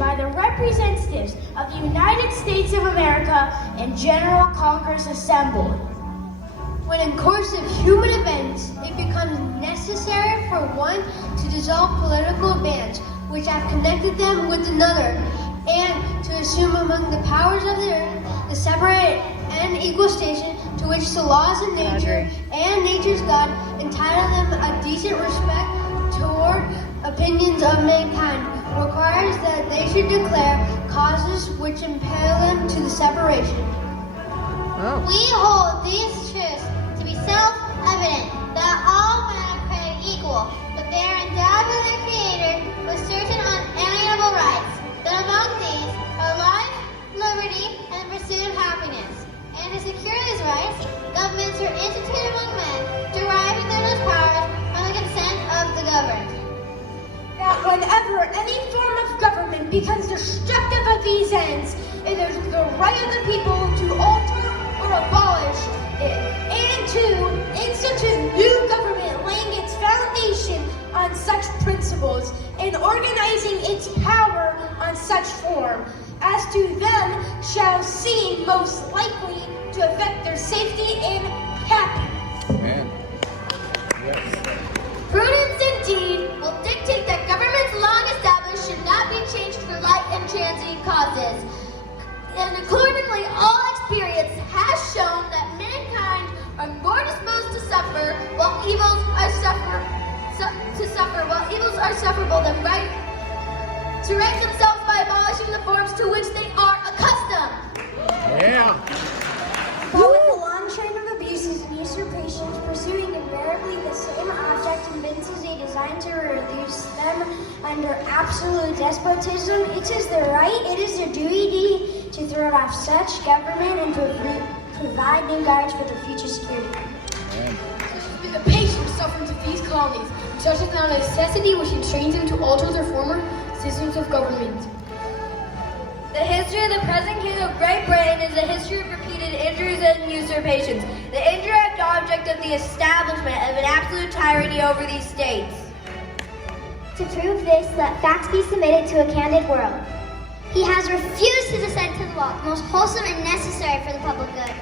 by the representatives of the United States of America and General Congress assembled. When in course of human events, it becomes necessary for one to dissolve political bands which have connected them with another, and to assume among the powers of the earth the separate and equal station to which the laws of nature and nature's God entitle them a decent respect toward opinions of mankind, requires that they should declare causes which impel them to the separation. Oh. We hold these truths to be self-evident, that all men are created equal, but they are endowed by their Creator with certain unalienable rights, that among these are life, liberty, and the pursuit of happiness. And to secure these rights, governments are instituted among men, deriving those powers from the consent of the governed. That whenever any form of government becomes destructive of these ends, it is the right of the people to alter or abolish it, and to institute new government laying its foundation on such principles and organizing its power on such form as to them shall seem most likely to affect their safety and happiness. Amen. Yes. Prudence indeed will dictate that governments long established should not be changed for light and transient causes. And accordingly, all experience has shown that mankind are more disposed to suffer while evils are sufferable than to right themselves by abolishing the forms to which they are accustomed. Yeah. But with a long train of abuses and usurpations pursuing invariably the same object evinces a design to reduce them under absolute despotism, it is their duty to throw off such government and provide new guards for their future security. Amen. With the patient suffering of these colonies, such is now a necessity which constrains them to alter their former systems of government. The history of the present King of Great Britain is a history of repeated injuries and usurpations, the indirect object of the establishment of an absolute tyranny over these states. To prove this, let facts be submitted to a candid world. He has refused to descend to the law, the most wholesome and necessary for the public good.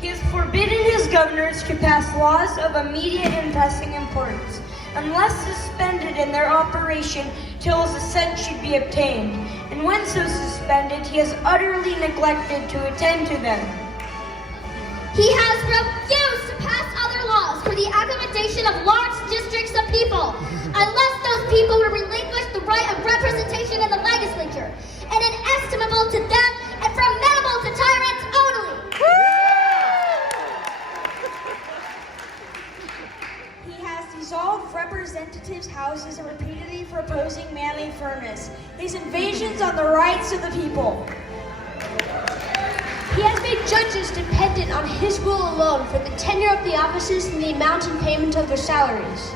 He has forbidden his governors to pass laws of immediate and pressing importance, unless suspended in their operation till his assent should be obtained. And when so suspended, he has utterly neglected to attend to them. He has refused to pass other laws for the accommodation of large districts of people, unless those people will relinquish the right of representation in the legislature, and inestimable to them and formidable to tyrants only. He has dissolved representatives' houses and repeatedly proposing manly firmness, his invasions on the rights of the people. He has made judges dependent on his will alone for the tenure of the offices and the amount and payment of their salaries.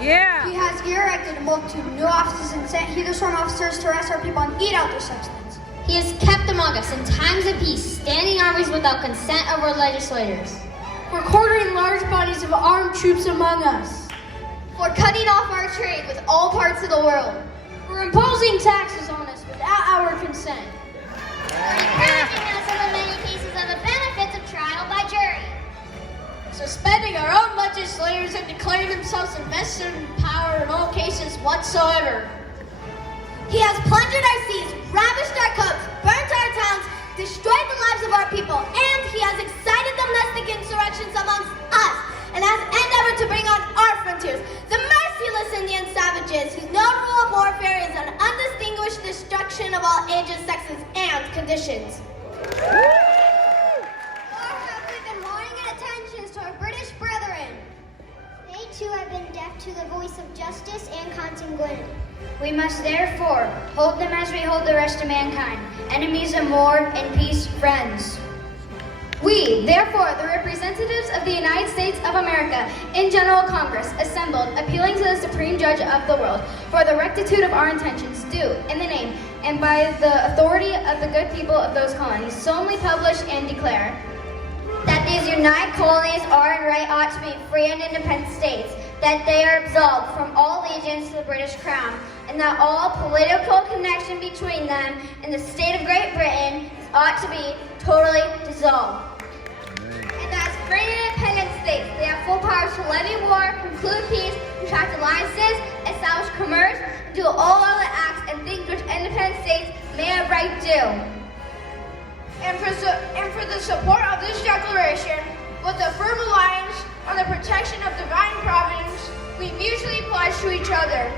Yeah. He has erected a multitude of new offices and sent hither sworn officers to arrest our people and eat out their substance. He has kept among us in times of peace standing armies without consent of our legislators. For quartering large bodies of armed troops among us. For cutting off our trade with all parts of the world. For imposing taxes on us without our consent. For depriving us in the many cases of the benefits of trial by jury. Suspending our own legislators and declaring themselves invested in power in all cases whatsoever. He has plundered our seas, ravished our coasts, burnt our towns, destroyed the lives of our people, and he has excited domestic insurrections amongst us, and has endeavored to bring on our frontiers the merciless Indian savages, whose known rule of warfare is an undistinguished destruction of all ages, sexes, and conditions. Nor have we been wanting in attentions to our British brethren. They too have been deaf to the voice of justice and consanguinity. We must therefore hold them as we hold the rest of mankind, enemies of war and peace, friends. We, therefore, the representatives of the United States of America in General Congress, assembled, appealing to the Supreme Judge of the world for the rectitude of our intentions, do, in the name and by the authority of the good people of those colonies, solemnly publish and declare that these united colonies are and right ought to be free and independent states, that they are absolved from all allegiance to the British Crown, and that all political connection connection between them and the state of Great Britain ought to be totally dissolved. And as free and independent states, they have full powers to levy war, conclude peace, contract alliances, establish commerce, and do all other acts and things which independent states may have right to do. And for the support of this declaration, with a firm alliance on the protection of divine providence, we mutually pledge to each other